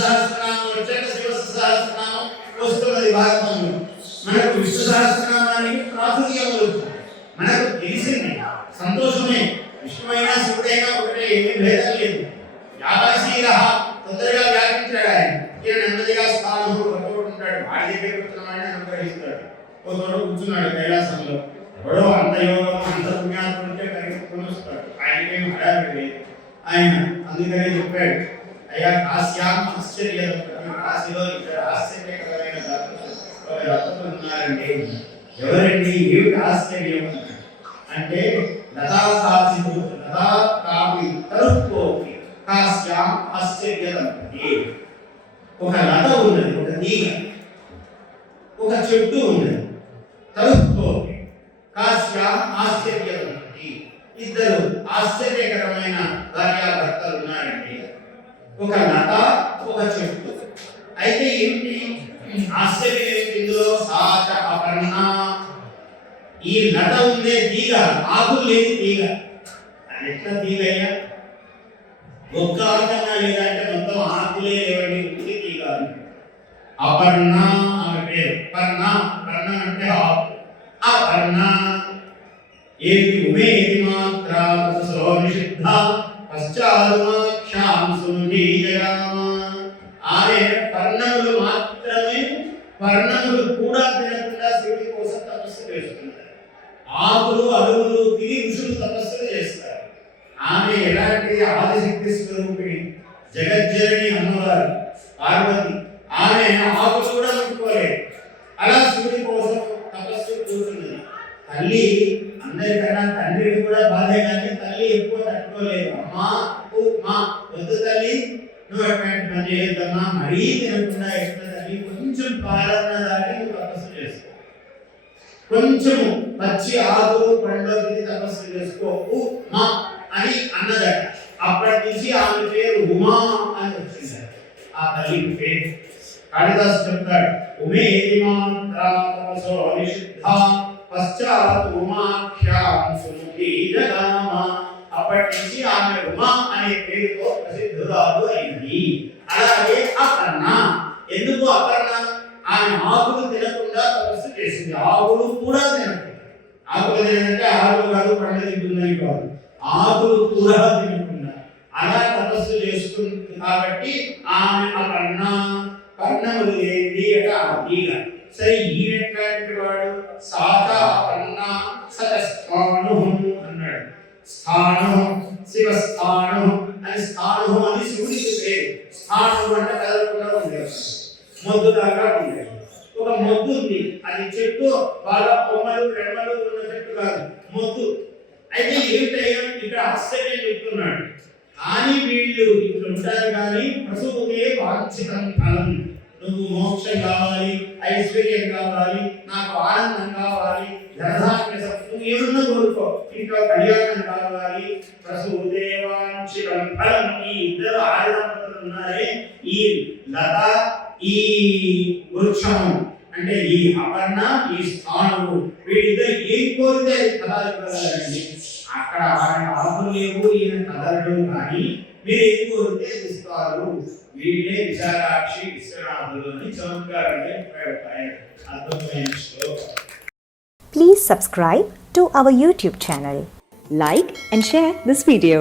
సహస్రనామం వచ్చాక శివ సహస్రనామం వస్తున్నది భారతంలో. మనకు విష్ణు సహస్రనామానికి ప్రాచుర్యం వచ్చింది, మనకు తెలిసింది, సంతోషమే. విష్ణువైనా శివుడైనా ఒకటే, ఏమీ భేదం లేదు. వ్యాపశీల తొందరగా వ్యాపించాడు ఆయన. ఈయన నెమ్మదిగా స్థానం ఉంటాడు, వాడి దగ్గర కూర్చున్నాడు, అనుగ్రహిస్తాడు. ఒక చోట కూర్చున్నాడు కైలాసంలో, ఎవడో అంత యోగం అంత పుణ్యాత్ముంటే పరిగెత్తుకొని వస్తాడు. ఆయనకేం హడావిడి లేదు. ఆయన అందుకనే చెప్పాడు, అయ్యా కాశ్యాం ఆశ్చర్యం, కాశీలో ఇక్కడ ఆశ్చర్యకరమైన దంపతులు ఉన్నారండి. ఎవరండి? ఏమిటి ఆశ్చర్యం అంటే లతా కాశీలు లతా కాపి తరుక్కోపి కాశ్యాం ఆశ్చర్య దంపతి. ఒక లత ఉన్నది, ఒక తీగ, ఒక చెట్టు ఉన్నది. తరుక్కోపి కాశ్యాం ఆశ్చర్య దంపతి, ఇద్దరు ఆశ్చర్యకరమైన భార్యాభర్తలు ఉన్నారండి. ఒక లత, ఒక చెట్టు. అయితే ఏమిటి ఆశ్చర్యం? ఏమిటి ఇందులో? సాచ అపర్ణ. ఈ లత ఉండే తీగ, ఆకులు లేని తీగ. అది ఎట్లా తీగ అయ్యా? ఒక్క ఆకన్నా లేదంటే మొత్తం ఆకులే లేవండి, ఉంది తీగ. అపర్ణ ఆమె పేరు. పర్ణ, పర్ణ అంటే ఆకు. అపర్ణ ఏది ఉమేది మాత్ర నిషిద్ధ పశ్చాత్మాక్షాం సునీజగామ. ఆమె పర్ణములు మాత్రమే, పర్ణములు కూడా తినకుండా శివుడి కోసం తపస్సు చేస్తున్నారు. ఆకులు అడుగులు తిని ఋషులు తపస్సులు చేస్తారు. ఆమె ఎలాంటి ఆదిశక్తి స్వరూపిణి, జగజ్జనని అమ్మవారు పార్వతి. ఆమె ఆకులు కూడా ముట్టుకోలేదు, అలా శివుడి కోసం తపస్సు కూర్చున్నది. తల్లి అందరికన్నా తండ్రిని కూడా బాధే, కానీ తల్లి ఎక్కువ తట్టుకోలేదు. అమ్మా మా వద్దు తల్లి, నువ్వు అటువంటి పని చేయొద్దమ్మా, మరీ తినకుండా ఎట్లా తల్లి, కొంచెం పాలన దాటి నువ్వు తపస్సు చేసుకో, కొంచెం పచ్చి ఆకులు పండ్లోకి తపస్సు చేసుకో మా అని అన్నదట. అప్పటి నుంచి ఆమె పేరు ఉమా అని వచ్చింది, ఆ తల్లి పేరు. కాళిదాసు చెప్తాడు, ఉమేది మాత్రా తపసో నిషిద్ధ పశ్చాత్ ఉమాఖ్యాం సుముఖీ జగామ. అప్పటి నుంచి ఆమె ఉమా అనే పేరుతో ప్రసిద్ధురాలు అయింది. అలాగే అపర్ణ. ఎందుకు అపర్ణ? ఆమె ఆకులు తినకుండా తపస్సు చేసింది. ఆకులు కూడా తినకుండా, ఆకులు తినంటే ఆకులు కాదు పండ్లు తింటుందని కాదు, ఆకులు కూడా తినకుండా అలా తపస్సు చేస్తుంది. కాబట్టి ఆమె అపర్ణ. పర్ణములు ఏంటి అంటే ఆ తీగ. సరే ఈయనటువంటి వాడు సాత అపర్ణ సతస్థాను అన్నాడు. స్థాను శివస్థాను అని, స్థాను అని శివుడికి పేరు. స్థాను అంటే కదలకుండా ఉండేది, మొద్దు దాకా ఉండేది. ఒక మొద్దు ఉంది, అది చెట్టు బాగా కొమ్మలు రెమ్మలు ఉన్న చెట్టు కాదు, మొద్దు. అయితే ఏమిటయ్యా ఇక్కడ ఆశ్చర్యం చెప్తున్నాడు. కానీ వీళ్ళు ఇక్కడ ఉంటారు, కానీ ప్రసూతే వాంఛితం ఫలం. నువ్వు మోక్షం కావాలి, ఐశ్వర్యం కావాలి, నాకు ఆనందం కావాలి, ధనధాన్య నువ్వు ఏమన్నా కోరుకో, ఇంట్లో కళ్యాణం కావాలి. ప్రసూతే వాంఛితం ఫలం. ఈ ఇద్దరు ఆనందపడుతున్నారు ఉన్నారే, ఈ లత, ఈ వృక్షము అంటే ఈ అపర్ణ, ఈ స్థానము, వీళ్ళిద్దరు ఏం కోరితే ఫలాలు ఇవ్వగలరండి. అక్కడ ఆయన ఆకులు లేవు, ఈయన కదలడు, కానీ మీరు ఏం కోరితే ఇస్తారు. వీళ్ళే విశాలాక్షి విశ్వనాథులు అని చమత్కారంగా అద్భుతమైన శ్లోకం. Please subscribe to our YouTube channel. Like and share this video.